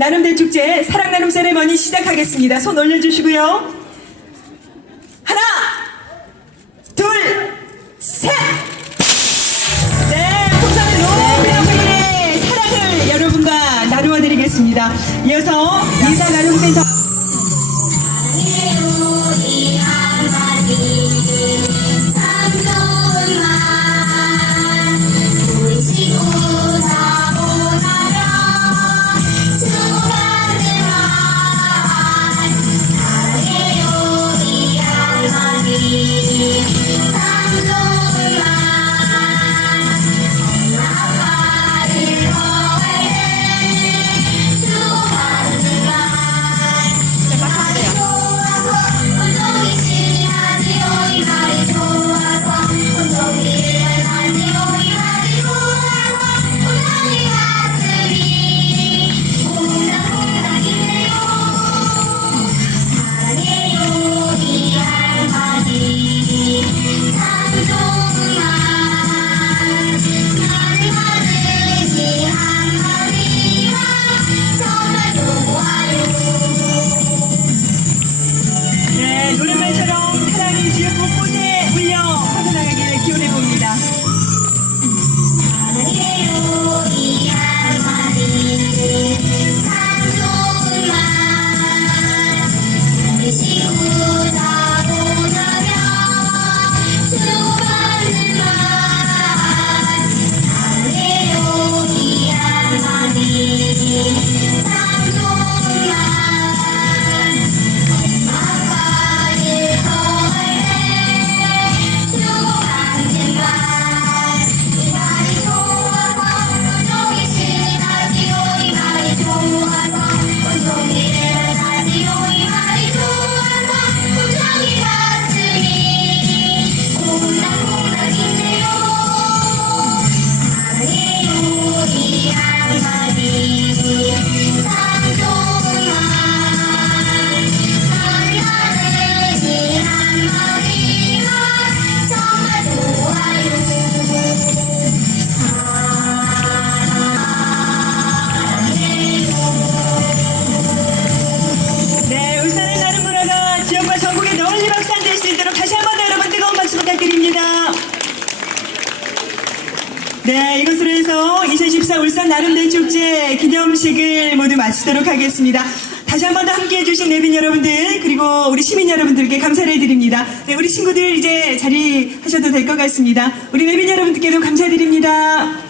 나눔대 축제 사랑 나눔 세레머니 시작하겠습니다. 손 올려주시고요. 하나, 둘, 셋. 네, 풍선을 높이 높이 사랑을 여러분과 나누어 드리겠습니다. 이어서 이사 나눔센터. 사랑 네, 이것으로 해서 2014 울산 나눔대 축제 기념식을 모두 마치도록 하겠습니다. 다시 한 번 더 함께 해 주신 내빈 여러분들, 그리고 우리 시민 여러분들께 감사를 드립니다. 네, 우리 친구들 이제 자리하셔도 될 것 같습니다. 우리 내빈 여러분들께도 감사드립니다.